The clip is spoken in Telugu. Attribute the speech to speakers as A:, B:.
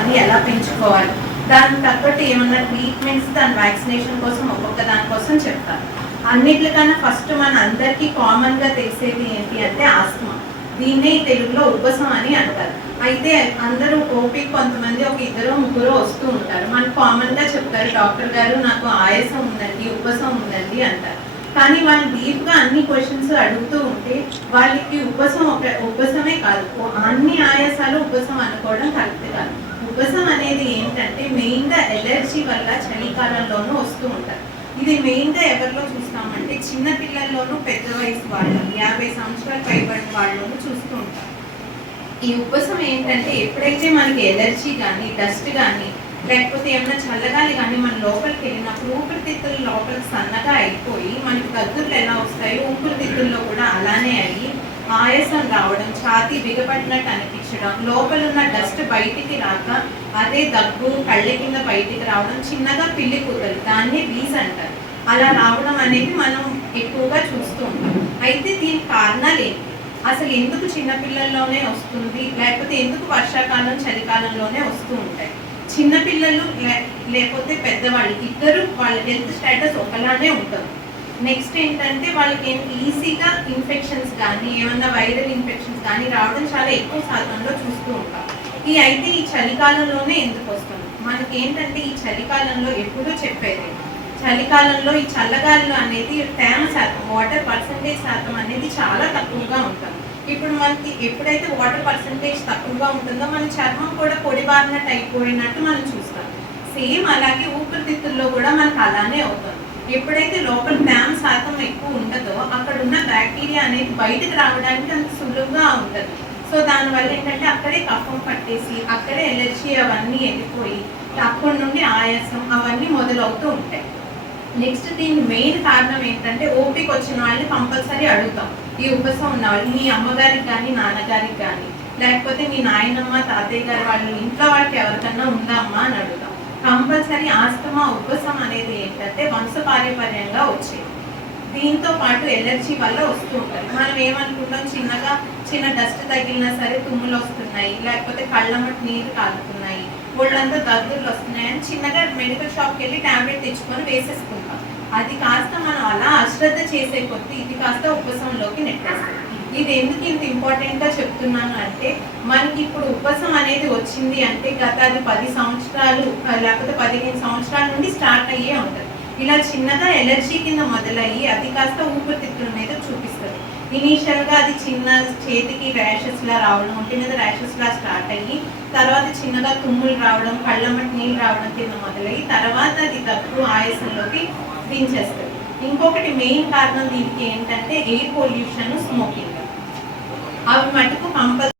A: బలాన్ని ఎలా పెంచుకోవాలి? దానికి తగ్గట్టు ఏమన్నా ట్రీట్మెంట్స్ దాని వ్యాక్సినేషన్ కోసం ఒక్కొక్క దానికోసం చెప్తారు అన్నిటికన్నా ఫస్ట్ మన అందరికీ కామన్గా తెలిసేది ఏంటి అంటే ఆస్మా. దీన్నే తెలుగులో ఉబ్బసం అని అంటారు. అయితే అందరూ ఓపిక కొంతమంది ఒక ఇద్దరు ముగ్గురు వస్తూ ఉంటారు. మనకు కామన్గా చెప్తారు డాక్టర్ గారు నాకు ఆయాసం ఉందండి ఉబ్బసం ఉందండి అంటారు. కానీ వాళ్ళు డీప్గా అన్ని క్వశ్చన్స్ అడుగుతూ ఉంటే వాళ్ళకి ఉపసం ఒక ఉపసమే కాదు. అన్ని ఆయాసాలు ఉపసం అనుకోవడం కరెక్ట్ కాదు. ఉబ్బసం అనేది ఏంటంటే మెయిన్గా ఎలర్జీ వల్ల చలికాలంలోనూ వస్తూ ఉంటారు ఇది మెయిన్గా ఎవరిలో చూస్తామంటే చిన్న పిల్లల్లోనూ పెద్ద వయసు వాళ్ళు యాభై సంవత్సరాలు పైబడిన వాళ్ళలోనూ చూస్తూ ఉంటారు ఈ ఉబ్బసం ఏంటంటే ఎప్పుడైతే మనకి ఎలర్జీ కానీ డస్ట్ కానీ లేకపోతే ఏమైనా చల్లగాలి కానీ మన లోపలికి వెళ్ళినప్పుడు ఊపిరితిత్తులు లోపలికి సన్నగా అయిపోయి మనకి గద్దుర్లు ఎలా వస్తాయో ఊపిరితిత్తుల్లో కూడా అలానే అయ్యి ఆయాసం రావడం ఛాతీ బిగపడినట్టు అనిపించడం లోపల ఉన్న డస్ట్ బయటికి రాక అదే దగ్గు కళ్ళ కింద బయటికి రావడం చిన్నగా పిల్లి కూతలు దాన్ని వీజ్ అంటారు. అలా రావడం అనేది మనం ఎక్కువగా చూస్తూ ఉంటాం. అయితే దీనికి కారణాలు ఏంటి? అసలు ఎందుకు చిన్నపిల్లల్లోనే వస్తుంది? లేకపోతే ఎందుకు వర్షాకాలం చలికాలంలోనే వస్తూ ఉంటాయి? చిన్నపిల్లలు లే- లేకపోతే పెద్దవాళ్ళు ఇద్దరు వాళ్ళ హెల్త్ స్టేటస్ ఒకలానే ఉంటుంది. నెక్స్ట్ ఏంటంటే వాళ్ళకి ఈజీగా ఇన్ఫెక్షన్స్ కానీ ఏమన్నా వైరల్ ఇన్ఫెక్షన్స్ కానీ రావడం చాలా ఎక్కువ శాతంలో చూస్తూ ఉంటాం. ఈ అయితే ఈ చలికాలంలోనే ఎందుకు వస్తుంది? మనకి ఏంటంటే ఈ చలికాలంలో ఎప్పుడూ చెప్పేది చలికాలంలో ఈ చల్లగాలులు అనేది తేమ శాతం వాటర్ పర్సంటేజ్ శాతం అనేది చాలా తక్కువగా ఉంటుంది. ఇప్పుడు మనకి ఎప్పుడైతే వాటర్ పర్సంటేజ్ తక్కువగా ఉంటుందో మన చర్మం కూడా పొడిబారినట్టు అయిపోయినట్టు మనం చూస్తాం. సేమ్ అలాగే ఊపిరితిత్తుల్లో కూడా మనకు అలానే అవుతుంది. ఎప్పుడైతే లోపల ప్యామ్ శాతం ఎక్కువ ఉంటుందో అక్కడ ఉన్న బ్యాక్టీరియా అనేది బయటకు రావడానికి అంత సులువుగా ఉంటుంది. సో దానివల్ల ఏంటంటే అక్కడే కఫం పట్టేసి అక్కడే ఎలర్జీ అవన్నీ వెళ్ళిపోయి అక్కడి నుండి ఆయాసం అవన్నీ మొదలవుతూ ఉంటాయి. నెక్స్ట్ దీని మెయిన్ కారణం ఏంటంటే ఓపిక వచ్చిన వాళ్ళని కంపల్సరీ అడుగుతాం. ఈ ఉపసం ఉన్న వాళ్ళు మీ అమ్మగారికి కానీ నాన్నగారికి కానీ లేకపోతే మీ నాయనమ్మ తాతయ్య గారు వాళ్ళు ఇంట్లో వాళ్ళకి ఎవరికన్నా ఉందా అమ్మా అని అడుగుతాం. కంపల్సరీ ఆస్తమా ఉబ్బసం అనేది ఏంటంటే వంశపారంపర్యంగా వచ్చేది. దీంతో పాటు ఎలర్జీ వల్ల వస్తూ ఉంటుంది. మనం ఏమనుకుంటాం? చిన్నగా చిన్న డస్ట్ తగిలినా సరే తుమ్ములు వస్తున్నాయి లేకపోతే కళ్ళ నీరు కాలుతున్నాయి ఒళ్ళంతా దగ్గులు వస్తున్నాయి అని చిన్నగా మెడికల్ షాప్కి వెళ్ళి టాబ్లెట్ తెచ్చుకొని వేసేసుకుంటాం. అది కాస్త మనం అలా అశ్రద్ధ చేసే కొద్దీ ఇది కాస్త ఉపశమలోకి నెట్టేస్తాం ఇది ఎందుకు ఇంత ఇంపార్టెంట్గా చెప్తున్నాను అంటే మనకి ఇప్పుడు ఉపశం అనేది వచ్చింది అంటే గత అది పది సంవత్సరాలు లేకపోతే పదిహేను సంవత్సరాల నుండి స్టార్ట్ అయ్యే ఉంటుంది. ఇలా చిన్నగా ఎలర్జీ కింద మొదలయ్యి అది కాస్త ఊపిరితిత్తుల మీద చూపిస్తుంది. ఇనీషియల్గా అది చిన్న చేతికి ర్యాషెస్లా రావడం ఒంటి మీద ర్యాషెస్లా స్టార్ట్ అయ్యి తర్వాత చిన్నగా తుమ్ములు రావడం కళ్ళ నీళ్ళు రావడం కింద మొదలయ్యి తర్వాత అది దగ్గు ఆయాసంలోకి దించేస్తుంది. ఇంకొకటి మెయిన్ కారణం దీనికి ఏంటంటే ఎయిర్ పొల్యూషన్ స్మోకింగ్. అవి మటుకు పంపదు